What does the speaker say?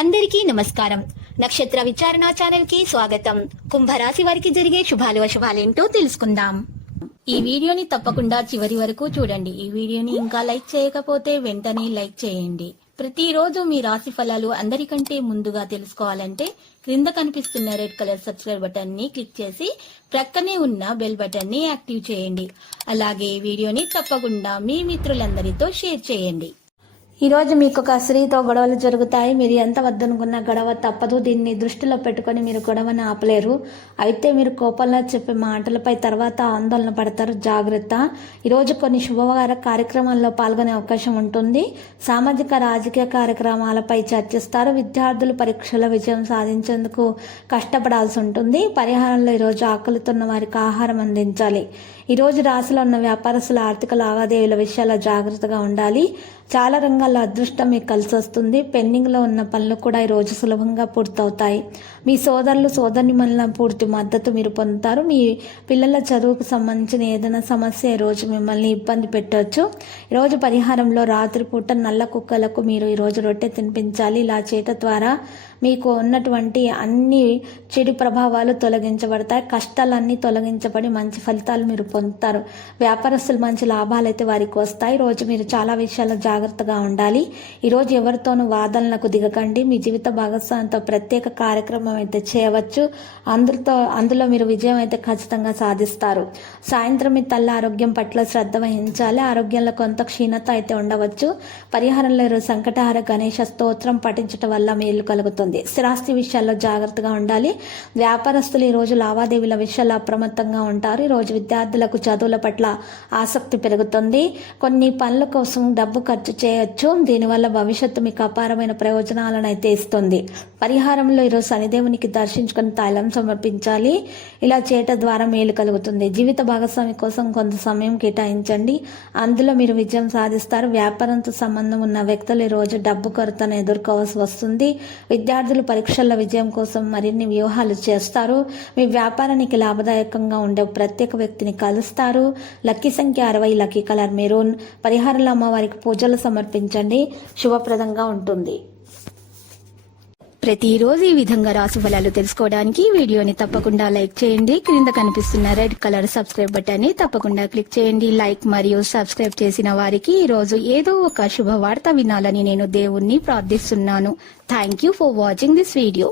అందరికీ నమస్కారం. నక్షత్ర విచారణ ఛానల్ కి స్వాగతం. కుంభరాశి వారికి జరిగే శుభాలు అశుభాలేంటో తెలుసుకుందాం. ఈ వీడియోని తప్పకుండా చివరి వరకు చూడండి. ఈ వీడియోని ఇంకా లైక్ చేయకపోతే వెంటనే లైక్ చేయండి. ప్రతిరోజు మీ రాశి ఫలాలు అందరికంటే ముందుగా తెలుసుకోవాలంటే క్రింద కనిపిస్తున్న రెడ్ కలర్ సబ్స్క్రైబ్ బటన్ ని క్లిక్ చేసి ప్రక్కనే ఉన్న బెల్ బటన్ ని యాక్టివ్ చేయండి. అలాగే ఈ వీడియోని తప్పకుండా మీ మిత్రులందరితో షేర్ చేయండి. ఈ రోజు మీకు ఒక స్త్రీతో గొడవలు జరుగుతాయి. మీరు ఎంత వద్దనుకున్న గొడవ తప్పదు. దీన్ని దృష్టిలో పెట్టుకొని మీరు గొడవను ఆపలేరు. అయితే మీరు కోపంలో చెప్పే మాటలపై తర్వాత ఆందోళన పడతారు. జాగ్రత్త. ఈరోజు కొన్ని శుభవార కార్యక్రమాల్లో పాల్గొనే అవకాశం ఉంటుంది. సామాజిక రాజకీయ కార్యక్రమాలపై చర్చిస్తారు. విద్యార్థులు పరీక్షల విజయం సాధించేందుకు కష్టపడాల్సి ఉంటుంది. పరిహారంలో ఈరోజు ఆకలితున్న వారికి ఆహారం అందించాలి. ఈరోజు రాశిలో ఉన్న వ్యాపారస్తుల ఆర్థిక లావాదేవీల విషయాల్లో జాగ్రత్తగా ఉండాలి. చాలా రంగాల్లో అదృష్టం మీకు కలిసి వస్తుంది. పెండింగ్లో ఉన్న పనులు కూడా ఈరోజు సులభంగా పూర్తవుతాయి. మీ సోదరులు సోదరిమణుల పూర్తి మద్దతు మీరు పొందుతారు. మీ పిల్లల చదువుకు సంబంధించిన ఏదైనా సమస్య ఈరోజు మిమ్మల్ని ఇబ్బంది పెట్టవచ్చు. ఈరోజు పరిహారంలో రాత్రిపూట నల్ల కుక్కలకు మీరు ఈరోజు రొట్టె తినిపించాలి. ఇలా చేయటం ద్వారా మీకు ఉన్నటువంటి అన్ని చెడు ప్రభావాలు తొలగించబడతాయి. కష్టాలన్నీ తొలగించబడి మంచి ఫలితాలు మీరు పొందుతారు. వ్యాపారస్తులు మంచి లాభాలు అయితే వారికి వస్తాయి. రోజు మీరు చాలా విషయాల్లో జాగ్రత్తగా ఉండాలి. ఈరోజు ఎవరితోనూ వాదనలకు దిగకండి. మీ జీవిత భాగస్వామితో ప్రత్యేక కార్యక్రమం అయితే చేయవచ్చు. అందులో మీరు విజయం అయితే ఖచ్చితంగా సాధిస్తారు. సాయంత్రం మీ తల్లి ఆరోగ్యం పట్ల శ్రద్ధ వహించాలి. ఆరోగ్యంలో కొంత క్షీణత అయితే ఉండవచ్చు. పరిహారంలో ఈరోజు సంకటహార గణేష స్తోత్రం పఠించడం వల్ల మేలు కలుగుతుంది. స్థిరాస్తి విషయాల్లో జాగ్రత్తగా ఉండాలి. వ్యాపారస్తులు ఈ రోజు లావాదేవీల విషయాల్లో అప్రమత్తంగా ఉంటారు. ఈ రోజు విద్యార్థులకు చదువుల పట్ల ఆసక్తి పెరుగుతుంది. కొన్ని పనుల కోసం డబ్బు ఖర్చు చేయొచ్చు. దీనివల్ల భవిష్యత్తు మీకు అపారమైన ప్రయోజనాలను అయితే ఇస్తుంది. పరిహారంలో ఈరోజు శనిదేవునికి దర్శించుకుని తైలం సమర్పించాలి. ఇలా చేయటం ద్వారా మేలు కలుగుతుంది. జీవిత భాగస్వామి కోసం కొంత సమయం కేటాయించండి. అందులో మీరు విజయం సాధిస్తారు. వ్యాపారంతో సంబంధం ఉన్న వ్యక్తులు ఈ రోజు డబ్బు కొరతను ఎదుర్కోవాల్సి వస్తుంది. విద్యార్థులు పరీక్షల విజయం కోసం మరిన్ని వ్యూహాలు చేస్తారు. మీ వ్యాపారానికి లాభదాయకంగా ఉండే ప్రత్యేక వ్యక్తిని కలుస్తారు. లక్కీ సంఖ్య 60, లక్కీ కలర్ మెరూన్. పరిహారంలో అమ్మవారికి పూజలు సమర్పించండి. శుభప్రదంగా ఉంటుంది. ప్రతిరోజు ఈ విధంగా రాశి ఫలాలు తెలుసుకోవడానికి వీడియోని తప్పకుండా లైక్ చేయండి. క్రింద కనిపిస్తున్న రెడ్ కలర్ సబ్స్క్రైబ్ బటన్ ని తప్పకుండా క్లిక్ చేయండి. లైక్ మరియు సబ్స్క్రైబ్ చేసిన వారికి ఈ రోజు ఏదో ఒక శుభవార్త వినాలని నేను దేవుణ్ణి ప్రార్థిస్తున్నాను. Thank you for watching this video.